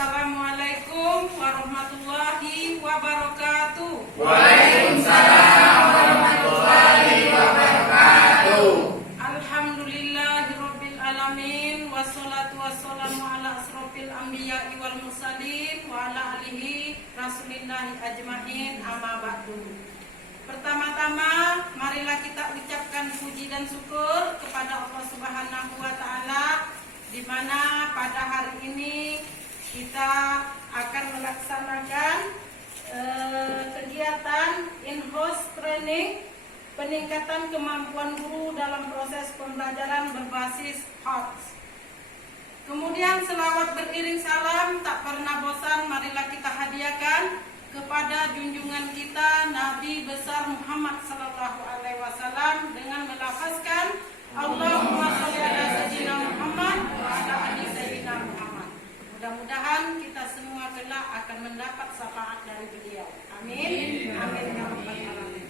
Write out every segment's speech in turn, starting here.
Assalamualaikum warahmatullahi wabarakatuh. Waalaikumsalam warahmatullahi wabarakatuh. Alhamdulillahirabbil alamin wassalatu wassalamu ala asrofil anbiya'i wal mursalin wa ala alihi rasulillahi ajmain amma ba'du. Pertama-tama marilah kita ucapkan puji dan syukur kepada Allah Subhanahu wa taala di mana pada hari ini kita akan melaksanakan kegiatan in-house training peningkatan kemampuan guru dalam proses pembelajaran berbasis HOTS. Kemudian selawat beriring salam tak pernah bosan marilah kita hadiahkan kepada junjungan kita Nabi besar Muhammad sallallahu alaihi wasallam dengan melafazkan Allahumma shalli ala sayyidina Muhammad wa ala ali sayyidina Muhammad. Mudah-mudahan kita semua kelak akan mendapat syafaat dari beliau. Amin. Amin ya rabbal alamin.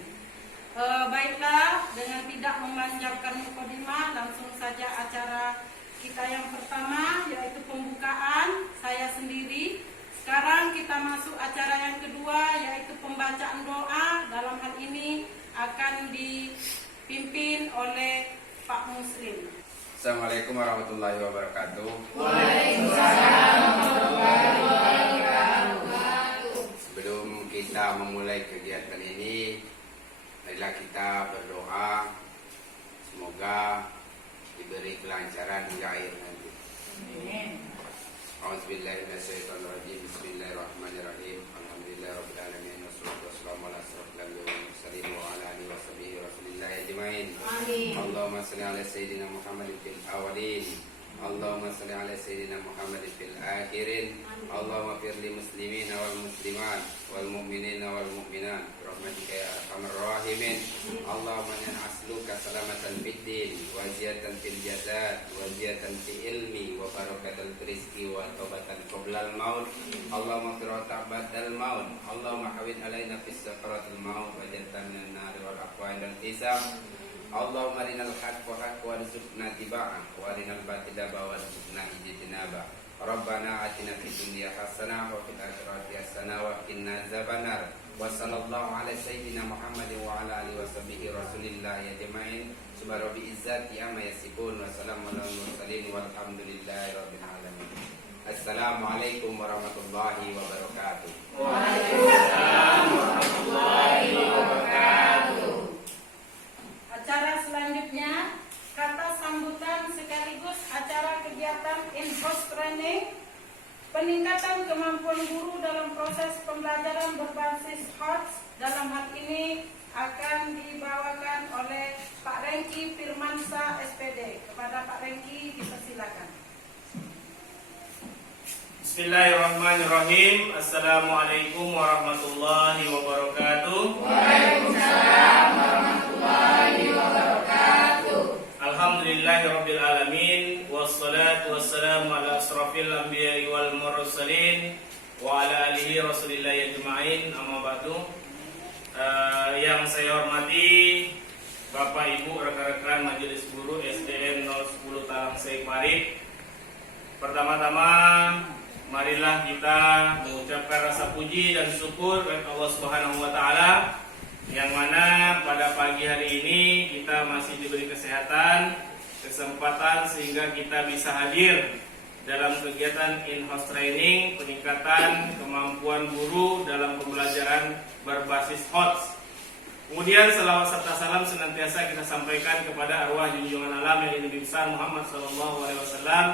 Baiklah, dengan tidak memanjangkan mukadimah, langsung saja acara kita yang pertama yaitu pembukaan saya sendiri. Sekarang kita masuk acara yang kedua yaitu pembacaan doa. Dalam hal ini akan dipimpin oleh Pak Muslim. Assalamualaikum warahmatullahi wabarakatuh. Waalaikumsalam warahmatullahi wabarakatuh. Sebelum kita memulai kegiatan ini, marilah kita berdoa semoga diberi kelancaran hingga akhir nanti. Amin. A'udzubillahi minasyaitonirrajim. Bismillahirrahmanirrahim. Alhamdulillahirabbil alamin wassalatu wassalamu ala asrofil anbiya'i wal mursalin wa ala alihi washabihi rasulillahi ajmain. Amin. Allahumma shalli ala sayyidina Muhammadin fil awwalin. Allahumma shalli ala sayyidina Muhammadin fil akhirin. Allahumma fir lil muslimina wal muslimat wal mu'minina wal mu'minat bi rahmatika ya arhamar rahimin. Allahumma inna nas'aluka salamatan fid din wa ziyadatan fil jasad wa ziyadatan fil ilmi wa barakatan fil rizqi wa taubatan qoblal maut. Allahumma firata ba'dal maut. Allahumma hawin alaina fis sakaratil maut wa jannatan minan nar wal aqwan dan hisab. Allahumma arinal haqqa haqqa warzuqna tiba'ah wa arinal batila warzuqna ijtinabah. Rabbana atina fid dunya hasanah wa fil akhirati hasanah wa qina azabannar. Wa sallallahu ala sayyidina Muhammadin wa ala alihi washabihi rasulillah ajmain. Subhana rabbil izzati amma yasifun wa salamun alal mursalin walhamdulillahi rabbil alamin. Assalamualaikum warahmatullahi wabarakatuh. Waalaikumsalam warahmatullahi wabarakatuh. Acara selanjutnya kata sambutan sekaligus acara kegiatan in-house training peningkatan kemampuan guru dalam proses pembelajaran berbasis HOTS. Dalam hal ini akan dibawakan oleh Pak Rengki Firmansa SPD. Kepada Pak Rengki dipersilakan. Bismillahirrahmanirrahim. Assalamualaikum warahmatullahi wabarakatuh. Waalaikumsalam warahmatullahi wabarakatuh. Alhamdulillahirabbil alamin wassalatu wassalamu ala asrofil anbiya'i wal mursalin wa ala alihi rasulillahi ajmain amma ba'du. Yang saya hormati Bapak Ibu rekan-rekan Majelis Guru SDN 010 Talangsai Parit. Pertama-tama marilah kita mengucapkan rasa puji dan syukur kepada Allah Subhanahu wa taala yang mana pada pagi hari ini kita masih diberi kesehatan, kesempatan sehingga kita bisa hadir dalam kegiatan in-house training peningkatan kemampuan guru dalam pembelajaran berbasis HOTS. Kemudian selawat serta salam senantiasa kita sampaikan kepada arwah junjungan alam yang Nabi besar Muhammad sallallahu alaihi wasallam.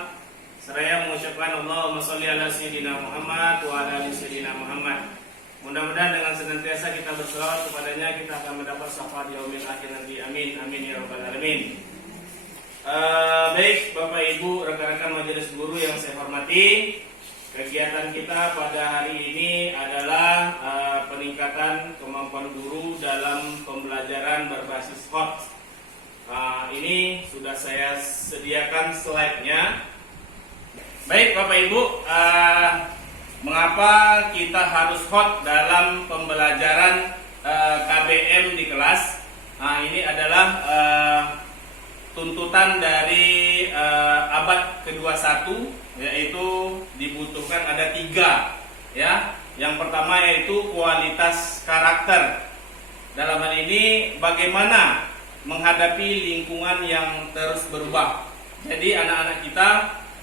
Seraya mengucapkan Allahumma sholli ala sayyidina Muhammad wa ala ali sayyidina Muhammad. Mudah-mudahan dengan senantiasa kita berselawat kepadanya kita akan mendapat syafaat yaumil akhir nanti. Amin amin ya rabbal alamin. Baik Bapak Ibu rekan-rekan Majelis Guru yang saya hormati, kegiatan kita pada hari ini adalah peningkatan kemampuan guru dalam pembelajaran berbasis HOTS. Ini sudah saya sediakan slide-nya. Baik Bapak Ibu, mengapa kita harus HOTS dalam pembelajaran KBM di kelas? Ini adalah tuntutan dari abad ke-21, yaitu dibutuhkan ada 3 ya. Yang pertama yaitu kualitas karakter. Dalam hal ini bagaimana menghadapi lingkungan yang terus berubah. Jadi anak-anak kita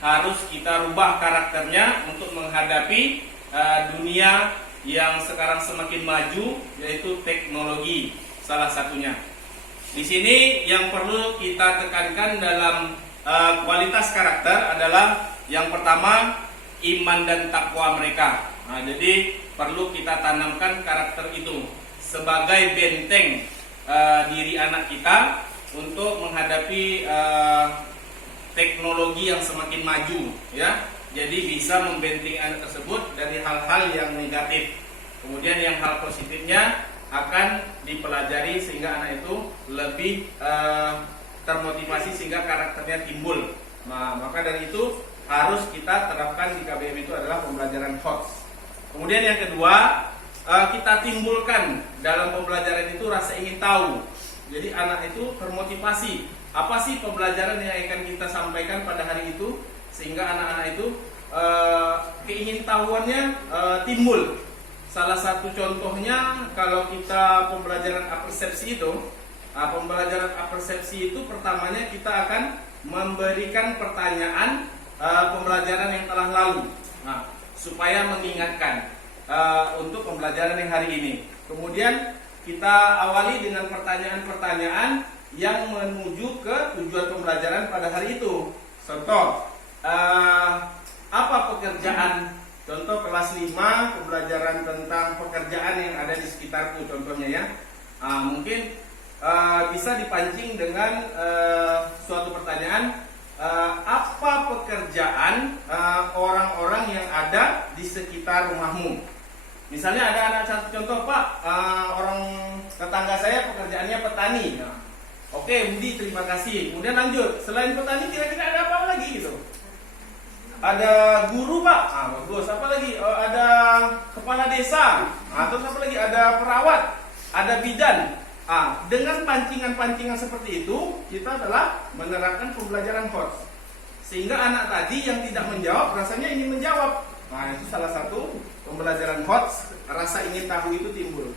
harus kita rubah karakternya untuk menghadapi dunia yang sekarang semakin maju, yaitu teknologi salah satunya. Di sini yang perlu kita tekankan dalam kualitas karakter adalah yang pertama iman dan takwa mereka. Nah, jadi perlu kita tanamkan karakter itu sebagai benteng diri anak kita untuk menghadapi teknologi yang semakin maju, ya. Jadi bisa membentengi anak tersebut dari hal-hal yang negatif. Kemudian yang hal positifnya akan dipelajari sehingga anak itu lebih termotivasi sehingga karakternya timbul. Nah, maka dari itu harus kita terapkan di KBM itu adalah pembelajaran HOTS. Kemudian yang kedua, kita timbulkan dalam pembelajaran itu rasa ingin tahu. Jadi anak itu termotivasi. Apa sih pembelajaran yang akan kita sampaikan pada hari itu, sehingga anak-anak itu keingintahuannya timbul. Salah satu contohnya kalau kita pembelajaran apersepsi itu, pembelajaran apersepsi itu pertamanya kita akan memberikan pertanyaan pembelajaran yang telah lalu, supaya mengingatkan untuk pembelajaran yang hari ini. Kemudian kita awali dengan pertanyaan-pertanyaan yang menuju ke tujuan pembelajaran pada hari itu. Contoh, apa pekerjaan? Contoh kelas 5 pembelajaran tentang pekerjaan yang ada di sekitarku contohnya ya. Mungkin bisa dipancing dengan suatu pertanyaan, apa pekerjaan orang-orang yang ada di sekitar rumahmu? Misalnya ada anak satu contoh, Pak, orang tetangga saya pekerjaannya petani. Oke, Budi, terima kasih. Kemudian lanjut, selain petani kira-kira ada apa lagi gitu? Ada guru, Pak. Bagus. Apa lagi? Ada kepala desa. Terus apa lagi? Ada perawat, ada bidan. Dengan pancingan-pancingan seperti itu, kita telah menerapkan pembelajaran HOTS. Sehingga anak tadi yang tidak menjawab rasanya ingin menjawab. Itu salah satu pembelajaran HOTS, rasa ingin tahu itu timbul.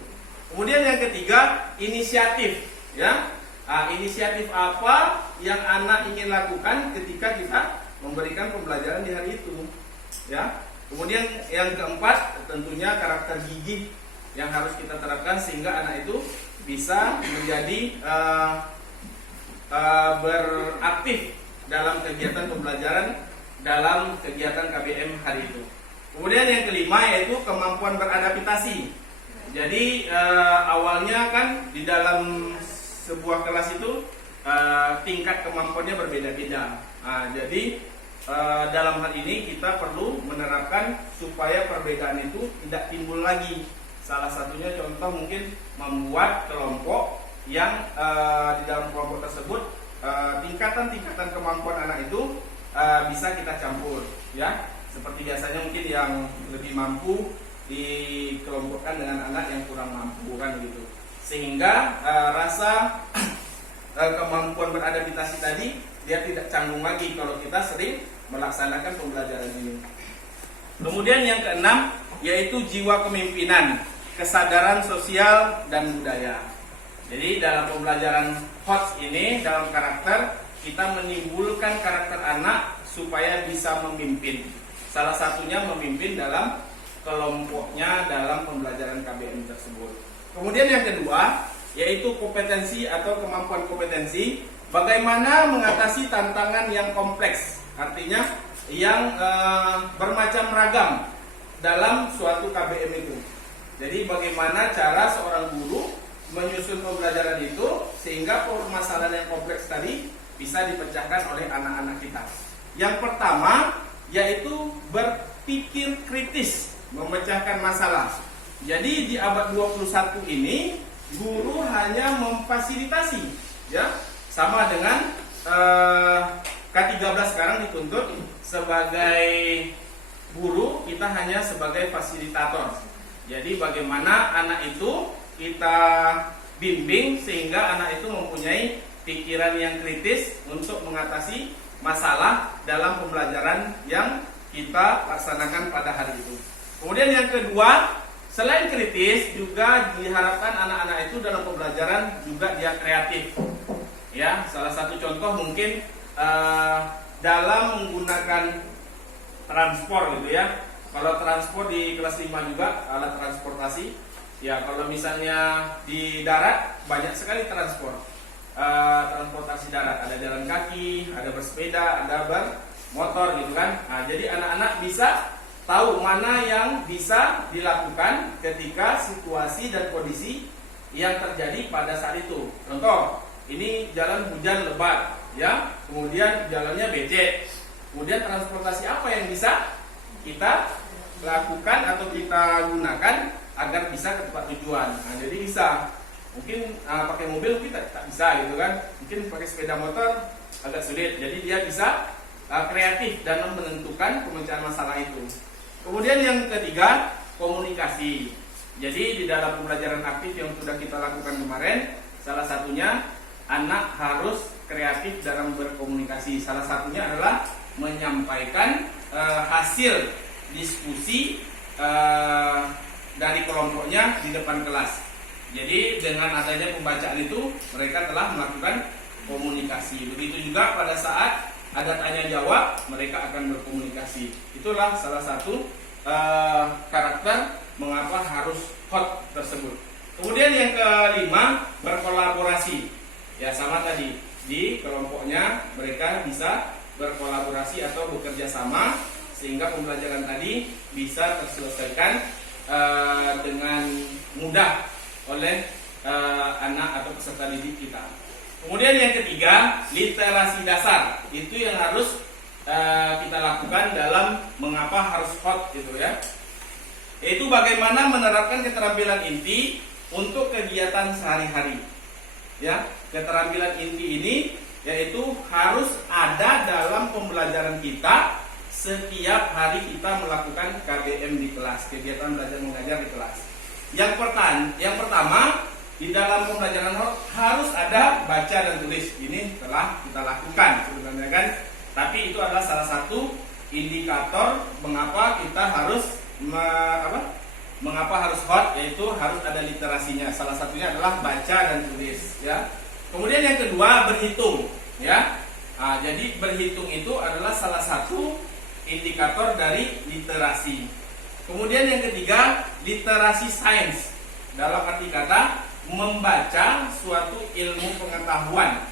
Kemudian yang ketiga, inisiatif, ya. Inisiatif apa yang anak ingin lakukan ketika kita memberikan pembelajaran di hari itu, ya. Kemudian yang keempat, tentunya karakter gigih yang harus kita terapkan sehingga anak itu bisa menjadi beraktif dalam kegiatan pembelajaran dalam kegiatan KBM hari itu. Kemudian yang kelima yaitu kemampuan beradaptasi. Jadi awalnya kan di dalam sebuah kelas itu tingkat kemampuannya berbeda-beda. Jadi dalam hal ini kita perlu menerapkan supaya perbedaan itu tidak timbul lagi. Salah satunya contoh mungkin membuat kelompok yang di dalam kelompok tersebut tingkatan-tingkatan kemampuan anak itu bisa kita campur, ya. Seperti biasanya mungkin yang lebih mampu dikelompokkan dengan anak yang kurang mampu kan gitu. Sehingga rasa kemampuan beradaptasi tadi dia tidak canggung lagi kalau kita sering melaksanakan pembelajaran ini. Kemudian yang keenam yaitu jiwa kepemimpinan, kesadaran sosial dan budaya. Jadi dalam pembelajaran HOTS ini dalam karakter kita menimbulkan karakter anak supaya bisa memimpin. Salah satunya memimpin dalam kelompoknya dalam pembelajaran KBM tersebut. Kemudian yang kedua yaitu kompetensi atau kemampuan kompetensi, bagaimana mengatasi tantangan yang kompleks, artinya yang bermacam ragam dalam suatu KBM itu. Jadi bagaimana cara seorang guru menyusun pembelajaran itu sehingga permasalahan yang kompleks tadi bisa dipecahkan oleh anak-anak kita. Yang pertama yaitu berpikir kritis, memecahkan masalah. Jadi di abad 21 ini guru hanya memfasilitasi, ya, sama dengan K13 sekarang dituntut sebagai guru, kita hanya sebagai fasilitator. Jadi bagaimana anak itu kita bimbing sehingga anak itu mempunyai pikiran yang kritis untuk mengatasi masalah dalam pembelajaran yang kita laksanakan pada hari itu. Kemudian yang kedua, selain kritis juga diharapkan anak-anak itu dalam pembelajaran juga dia kreatif. Ya, salah satu contoh mungkin dalam menggunakan transport gitu ya. Kalau transport di kelas 5 juga alat transportasi. Ya, kalau misalnya di darat banyak sekali transportasi darat, ada jalan kaki, ada bersepeda, ada bermotor gitu kan. Nah, jadi anak-anak bisa tahu mana yang bisa dilakukan ketika situasi dan kondisi yang terjadi pada saat itu. Contoh, ini jalan hujan lebat, ya, kemudian jalannya becek. Kemudian transportasi apa yang bisa kita lakukan atau kita gunakan agar bisa ke tempat tujuan. Nah, jadi bisa. Mungkin pakai mobil kita tak bisa gitu kan. Mungkin pakai sepeda motor agak sulit. Jadi dia bisa kreatif dalam menentukan pemecahan masalah itu. Kemudian yang ketiga, komunikasi. Jadi di dalam pembelajaran aktif yang sudah kita lakukan kemarin, salah satunya anak harus kreatif dalam berkomunikasi. Salah satunya adalah menyampaikan hasil diskusi dari kelompoknya di depan kelas. Jadi dengan adanya pembacaan itu mereka telah melakukan komunikasi. Begitu juga pada saat ada tanya jawab, mereka akan berkomunikasi. Itulah salah satu karakter mengapa harus hot tersebut. Kemudian yang kelima, berkolaborasi. Ya, sama tadi, di kelompoknya mereka bisa berkolaborasi atau bekerja sama sehingga pembelajaran tadi bisa terselesaikan dengan mudah oleh anak atau peserta didik kita. Kemudian yang ketiga, literasi dasar. Itu yang harus kita lakukan dalam mengapa harus hot gitu ya. Yaitu bagaimana menerapkan keterampilan inti untuk kegiatan sehari-hari. Ya, keterampilan inti ini yaitu harus ada dalam pembelajaran kita setiap hari kita melakukan KBM di kelas, kegiatan belajar mengajar di kelas. Yang pertama, di dalam pembelajaran harus ada baca dan tulis. Ini telah kita lakukan sebenarnya kan. Tapi itu adalah salah satu indikator mengapa kita harus mengapa harus hot, yaitu harus ada literasinya. Salah satunya adalah baca dan tulis ya. Kemudian yang kedua, berhitung ya. Nah, jadi berhitung itu adalah salah satu indikator dari literasi. Kemudian yang ketiga, literasi sains. Dalam arti kata membaca suatu ilmu pengetahuan.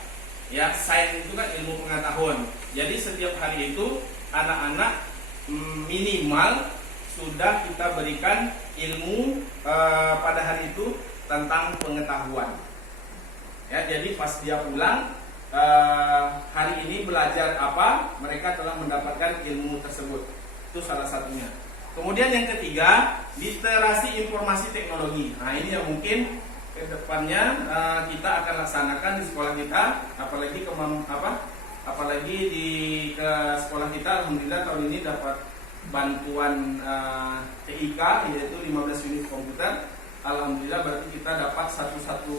Ya, sains itu kan ilmu pengetahuan. Jadi setiap hari itu anak-anak minimal sudah kita berikan ilmu pada hari itu tentang pengetahuan. Ya, jadi pas dia pulang hari ini belajar apa, mereka telah mendapatkan ilmu tersebut. Itu salah satunya. Kemudian yang ketiga, literasi informasi teknologi. Nah, ini yang mungkin ke depannya kita akan laksanakan di sekolah kita, apalagi di sekolah kita alhamdulillah tahun ini dapat bantuan TIK yaitu 15 unit komputer. Alhamdulillah berarti kita dapat satu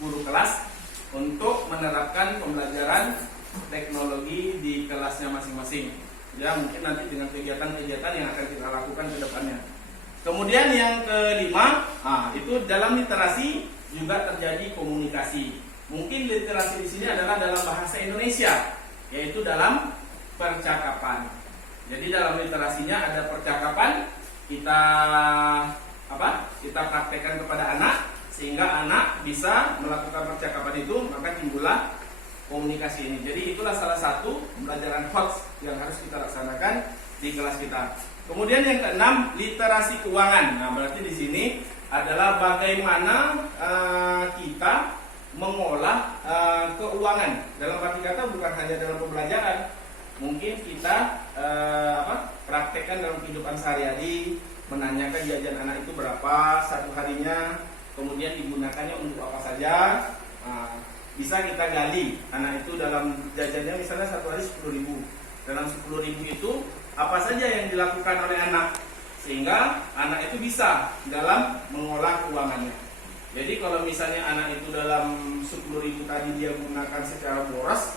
guru kelas untuk menerapkan pembelajaran teknologi di kelasnya masing-masing. Ya, mungkin nanti dengan kegiatan-kegiatan yang akan kita lakukan ke depannya. Kemudian yang kelima, itu dalam literasi juga terjadi komunikasi. Mungkin literasi di sini adalah dalam bahasa Indonesia, yaitu dalam percakapan. Jadi dalam literasinya ada percakapan, kita praktekkan kepada anak sehingga anak bisa melakukan percakapan itu, maka timbullah komunikasi ini. Jadi itulah salah satu pembelajaran hot yang harus kita laksanakan di kelas kita. Kemudian yang keenam, literasi keuangan. Nah, berarti di sini adalah bagaimana kita mengolah keuangan. Dalam arti kata bukan hanya dalam pembelajaran. Mungkin kita praktekkan dalam kehidupan sehari-hari, menanyakan jajan anak itu berapa satu harinya, kemudian digunakannya untuk apa saja. Bisa kita gali anak itu dalam jajannya misalnya satu hari 10.000. Dalam 10.000 itu apa saja yang dilakukan oleh anak, sehingga anak itu bisa dalam mengolah keuangannya. Jadi kalau misalnya anak itu dalam 10.000 tadi dia gunakan secara boros,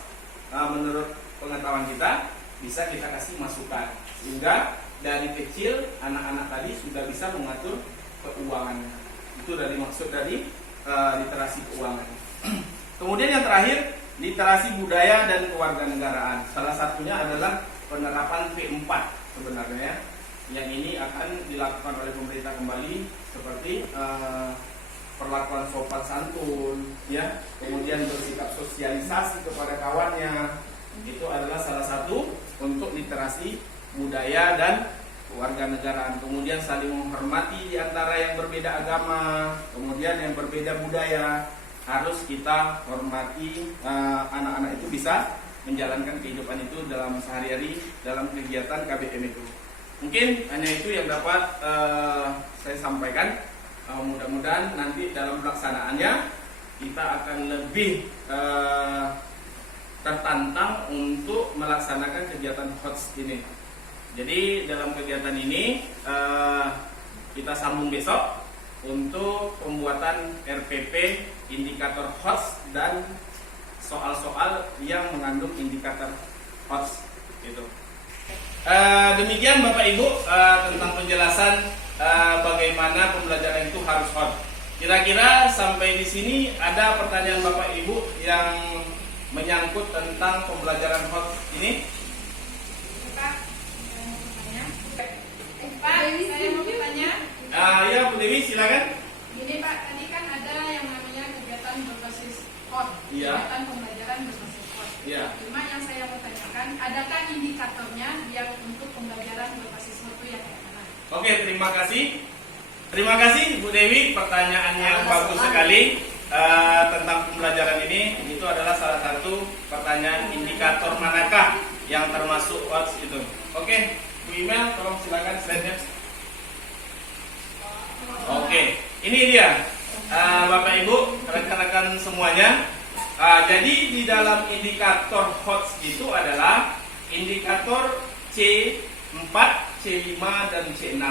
menurut pengetahuan kita bisa kita kasih masukan sehingga dari kecil anak-anak tadi sudah bisa mengatur keuangannya. Itu dari maksud dari literasi keuangan. Kemudian yang terakhir, literasi budaya dan kewarganegaraan. Salah satunya adalah penerapan P4 sebenarnya ya. Yang ini akan dilakukan oleh pemerintah kembali seperti perlakuan sopan santun ya, kemudian bersikap sosialisasi kepada kawannya. Itu adalah salah satu untuk literasi budaya dan kewarganegaraan. Kemudian saling menghormati di antara yang berbeda agama, kemudian yang berbeda budaya harus kita hormati. Anak-anak itu bisa menjalankan kehidupan itu dalam sehari-hari dalam kegiatan KBM itu. Mungkin hanya itu yang dapat saya sampaikan. Mudah-mudahan nanti dalam pelaksanaannya kita akan lebih tertantang untuk melaksanakan kegiatan HOTS ini. Jadi dalam kegiatan ini kita sambung besok untuk pembuatan RPP indikator HOTS dan soal-soal yang mengandung indikator HOTS gitu. Demikian Bapak Ibu tentang penjelasan bagaimana pembelajaran itu harus HOTS. Kira-kira sampai di sini ada pertanyaan Bapak Ibu yang menyangkut tentang pembelajaran HOTS ini? Pak, saya mau bertanya. Ya, Bu Dewi silakan. Gini Pak, tadi kan ada yang namanya kegiatan berbasis HOT, Iya. kegiatan pembelajaran berbasis HOT. Iya. Cuma yang saya mau tanyakan, adakah indikatornya yang untuk pembelajaran berbasis HOT itu yang kayak mana? Oke, terima kasih. Terima kasih Bu Dewi, pertanyaannya bagus sekali tentang pembelajaran ini. Itu adalah salah satu pertanyaan indikator manakah yang termasuk HOTS itu. Oke, Bu Imel, tolong silakan slide-nya. Oke, ini dia Bapak Ibu, rekan-rekan semuanya. Jadi di dalam indikator HOTS itu adalah indikator C4, C5, dan C6.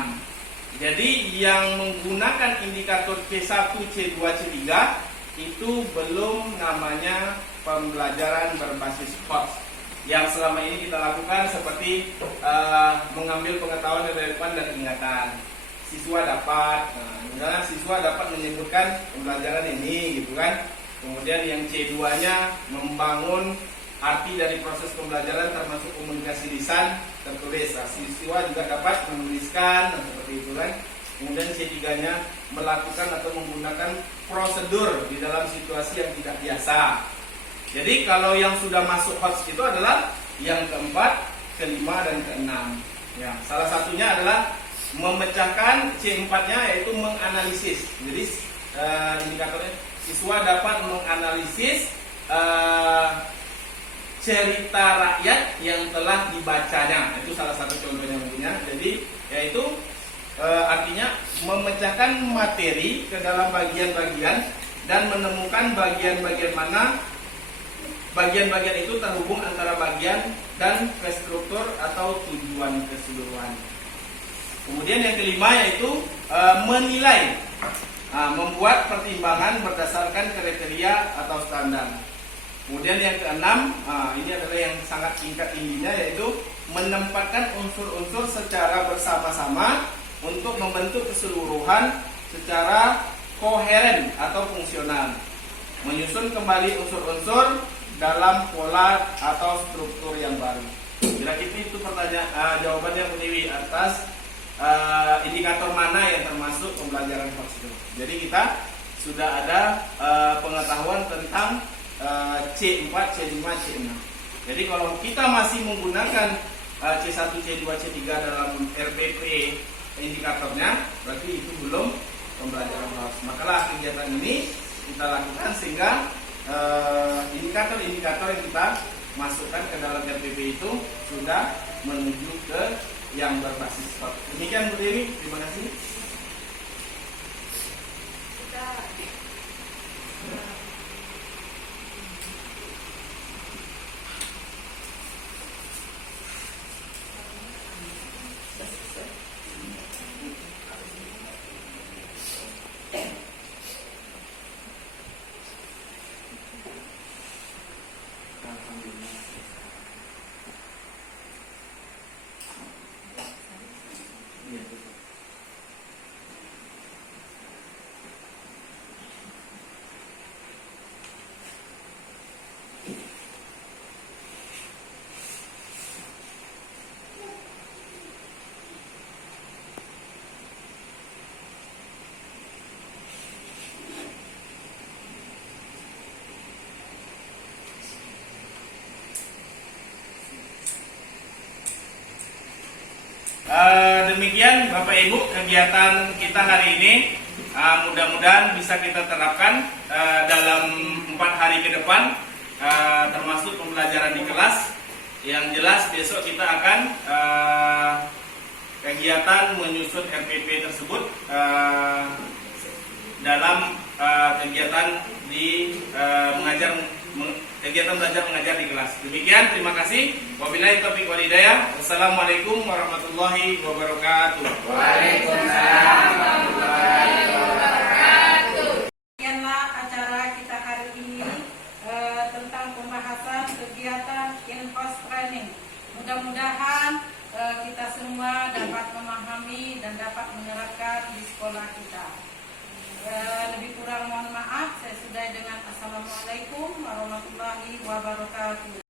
Jadi yang menggunakan indikator C1, C2, C3 itu belum namanya pembelajaran berbasis HOTS. Yang selama ini kita lakukan seperti mengambil pengetahuan yang relevan dan ingatan. Siswa dapat, misalnya siswa dapat menyebutkan pembelajaran ini gitu kan. Kemudian yang C2-nya membangun arti dari proses pembelajaran termasuk komunikasi lisan tertulis. Siswa juga dapat menuliskan seperti itu kan. Kemudian C3-nya melakukan atau menggunakan prosedur di dalam situasi yang tidak biasa. Jadi kalau yang sudah masuk HOTS itu adalah yang keempat, kelima, dan keenam. Ya, salah satunya adalah memecahkan C4-nya yaitu menganalisis. Jadi indikatornya siswa dapat menganalisis cerita rakyat yang telah dibacanya. Itu salah satu contohnya mungkinnya. Jadi yaitu artinya memecahkan materi ke dalam bagian-bagian dan menemukan bagian-bagian mana bagian-bagian itu terhubung antara bagian dan struktur atau tujuan keseluruhan. Kemudian yang kelima yaitu menilai, membuat pertimbangan berdasarkan kriteria atau standar. Kemudian yang keenam, ini adalah yang sangat tingkat tingginya yaitu menempatkan unsur-unsur secara bersama-sama untuk membentuk keseluruhan secara koheren atau fungsional. Menyusun kembali unsur-unsur dalam pola atau struktur yang baru. Kira-kira itu pertanyaan jawabannya Bu Dewi atas indikator mana yang termasuk pembelajaran HOTS itu. Jadi kita sudah ada pengetahuan tentang C4, C5, C6. Jadi kalau kita masih menggunakan C1, C2, C3 dalam RPP indikatornya, berarti itu belum pembelajaran HOTS. Makalah kegiatan ini kita lakukan sehingga indikator-indikator yang kita masukkan ke dalam RPP itu sudah menuju ke yang berbasis HOTS. Demikian Bu Dewi, terima kasih. Demikian Bapak Ibu kegiatan kita hari ini. Mudah-mudahan bisa kita terapkan dalam 4 hari ke depan, termasuk pembelajaran di kelas. Yang jelas besok kita akan kegiatan menyusun RPP tersebut dalam kegiatan di kegiatan belajar mengajar di kelas. Demikian, terima kasih. Wabillahi taufiq wal hidayah. Wassalamualaikum warahmatullahi wabarakatuh. Waalaikumsalam warahmatullahi wabarakatuh. Sekianlah acara kita hari ini tentang pembahasan kegiatan in-house training. Mudah-mudahan kita semua dapat memahami dan dapat menerapkan di sekolah kita. Lebih kurang mohon maaf. Saya sudahi dengan Assalamualaikum warahmatullahi wabarakatuh.